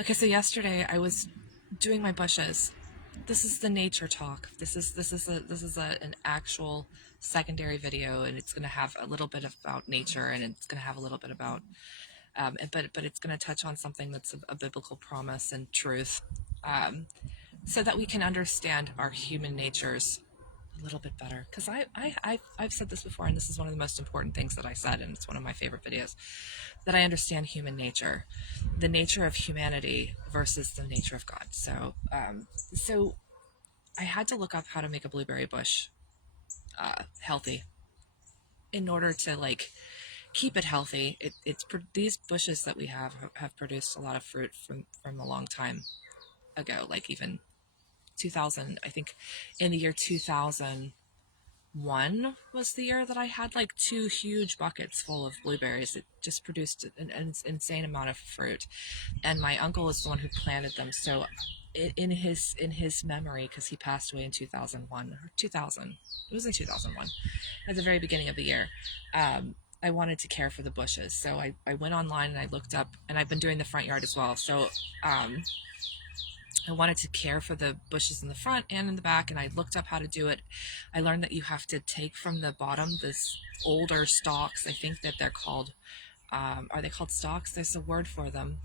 Okay, so yesterday I was doing my bushes. This is the nature talk. An actual secondary video, and it's going to have a little bit about nature, and it's going to have a little bit about, but it's going to touch on something that's a biblical promise and truth, um, so that we can understand our human natures a little bit better. Because I've said this before, and this is one of the most important things that I said, and it's one of my favorite videos, that I understand human nature, the nature of humanity versus the nature of God. So I had to look up how to make a blueberry bush healthy in order to keep it healthy. These bushes that we have produced a lot of fruit from a long time ago, like even 2000. I think in the year 2001 was the year that I had like two huge buckets full of blueberries. It just produced an insane amount of fruit, and my uncle is the one who planted them. So in his memory, because he passed away in 2001 or 2000, it was in 2001 at the very beginning of the year. I wanted to care for the bushes, so I went online and I looked up, and I've been doing the front yard as well. So I wanted to care for the bushes in the front and in the back, and I looked up how to do it. I learned that you have to take from the bottom this older stalks. I think that they're called, are they called stalks? There's a word for them,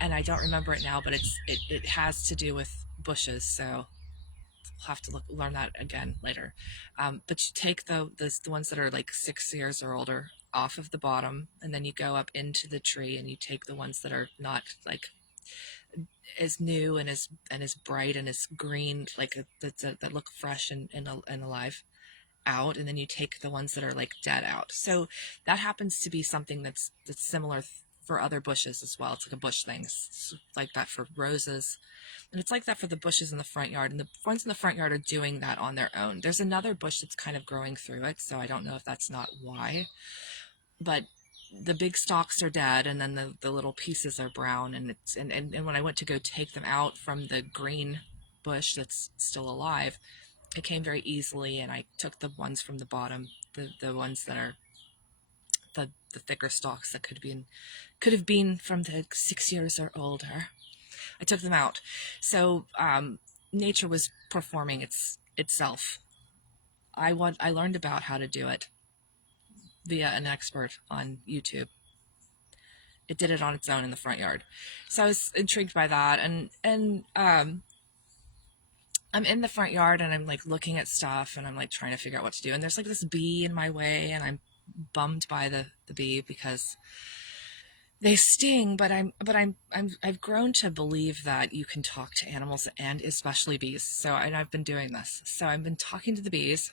and I don't remember it now, but it has to do with bushes. So we'll have to learn that again later. But you take the ones that are like 6 years or older off of the bottom, and then you go up into the tree, and you take the ones that are not like as new and as bright and as green, that look fresh and alive, out, and then you take the ones that are like dead out. So that happens to be something that's similar for other bushes as well. It's like a bush thing. It's like that for roses, and it's like that for the bushes in the front yard. And the ones in the front yard are doing that on their own. There's another bush that's kind of growing through it, so I don't know if that's not why, but the big stalks are dead, and then the little pieces are brown, and when I went to go take them out from the green bush that's still alive, it came very easily, and I took the ones from the bottom, the ones that are the thicker stalks that could have been from the 6 years or older. I took them out. So nature was performing itself. I learned about how to do it via an expert on YouTube. It did it on its own in the front yard. So I was intrigued by that, and I'm in the front yard, and I'm like looking at stuff, and I'm like trying to figure out what to do. And there's like this bee in my way, and I'm bummed by the bee because they sting. I've grown to believe that you can talk to animals, and especially bees. And I've been doing this. So I've been talking to the bees,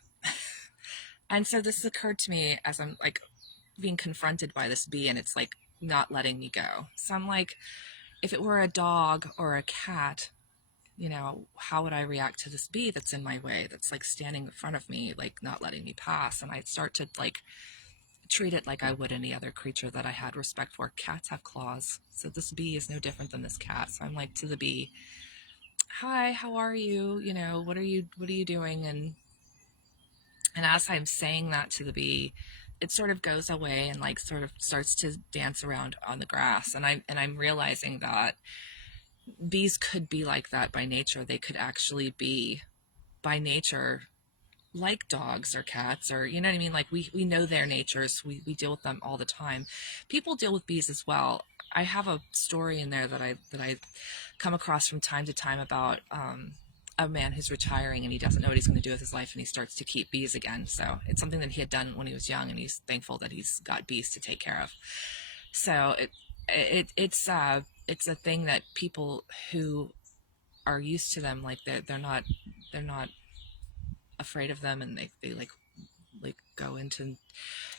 and so this occurred to me as I'm like being confronted by this bee, and it's like not letting me go. So I'm like, if it were a dog or a cat, how would I react to this bee that's in my way, that's like standing in front of me, like not letting me pass? And I'd start to like treat it like I would any other creature that I had respect for. Cats have claws, so this bee is no different than this cat. So I'm like to the bee, "Hi, how are you? What are you doing?" And as I'm saying that to the bee, it sort of goes away and like sort of starts to dance around on the grass. And I'm realizing that bees could be like that by nature. They could actually be by nature like dogs or cats, or you know what I mean. Like we know their natures. We deal with them all the time. People deal with bees as well. I have a story in there that I come across from time to time about a man who's retiring, and he doesn't know what he's going to do with his life, and he starts to keep bees again. So it's something that he had done when he was young, and he's thankful that he's got bees to take care of. So it's a thing that people who are used to them, like they're not afraid of them, and they like go into,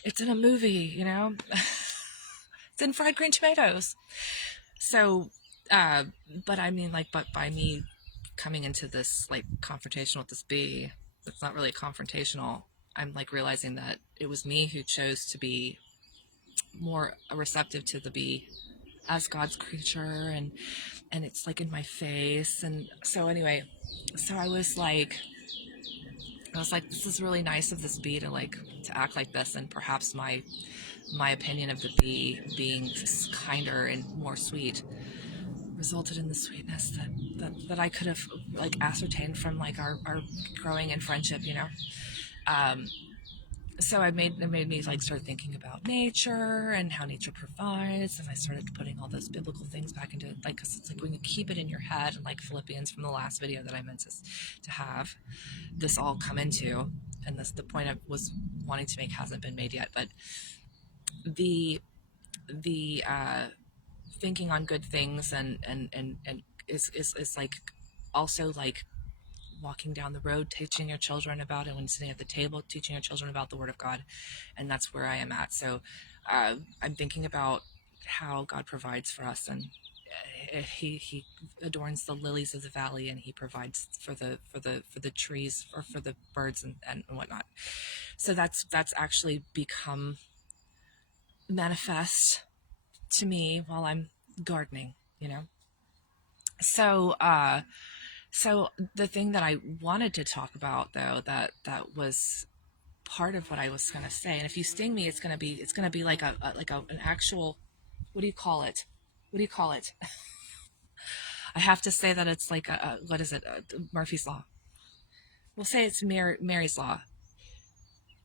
it's in a movie, it's in Fried Green Tomatoes. So but I mean, like, but by me coming into this like confrontation with this bee, it's not really confrontational. I'm like realizing that it was me who chose to be more receptive to the bee as God's creature, and it's like in my face. And so anyway, so I was like, this is really nice of this bee to act like this, and perhaps my opinion of the bee being kinder and more sweet resulted in the sweetness that I could have like ascertained from like our growing in friendship, you know. Um, so it made me like start thinking about nature and how nature provides, and I started putting all those biblical things back into it, like, because it's like when you keep it in your head, and like Philippians from the last video that I meant to have this all come into, and this the point I was wanting to make hasn't been made yet, but the thinking on good things and is like also like walking down the road, teaching your children about it, when sitting at the table, teaching your children about the Word of God, and that's where I am at. So I'm thinking about how God provides for us, and he adorns the lilies of the valley, and he provides for the trees, or for the birds and whatnot. So that's actually become manifest to me while I'm gardening, you know. So the thing that I wanted to talk about, though, that was part of what I was going to say, and if you sting me, it's going to be like an actual, what do you call it? What do you call it? I have to say that it's like what is it? Murphy's Law. We'll say it's Mary's Law.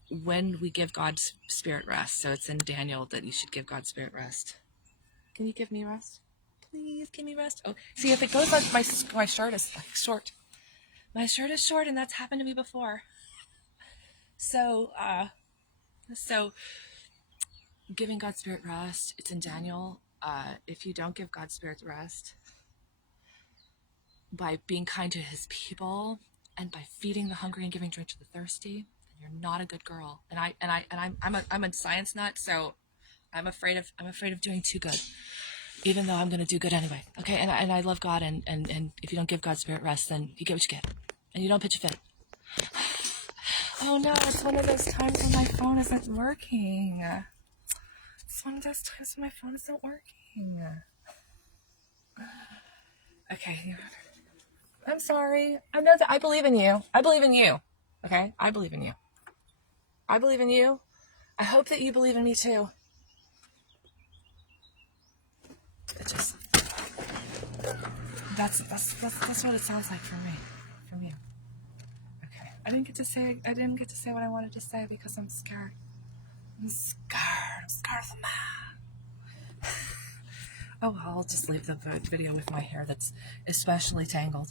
When we give God's Spirit rest, so it's in Daniel that you should give God's Spirit rest. Can you give me rest? Please give me rest. Oh, see, if it goes like my shirt is like short. My shirt is short, and that's happened to me before. So giving God's Spirit rest, it's in Daniel. If you don't give God's Spirit rest by being kind to his people and by feeding the hungry and giving drink to the thirsty, then you're not a good girl. And I'm a science nut, so I'm afraid of doing too good, even though I'm going to do good anyway. Okay, and I love God, and if you don't give God's Spirit rest, then you get what you get, and you don't pitch a fit. Oh no, it's one of those times when my phone isn't working. It's one of those times when my phone isn't working. Okay, I'm sorry. I know that I believe in you. I believe in you. Okay, I believe in you. I believe in you. I hope that you believe in me too. It just that's what it sounds like from me, from you. Okay, I didn't get to say what I wanted to say because I'm scared. I'm scared of the man. Oh, I'll just leave the video with my hair that's especially tangled.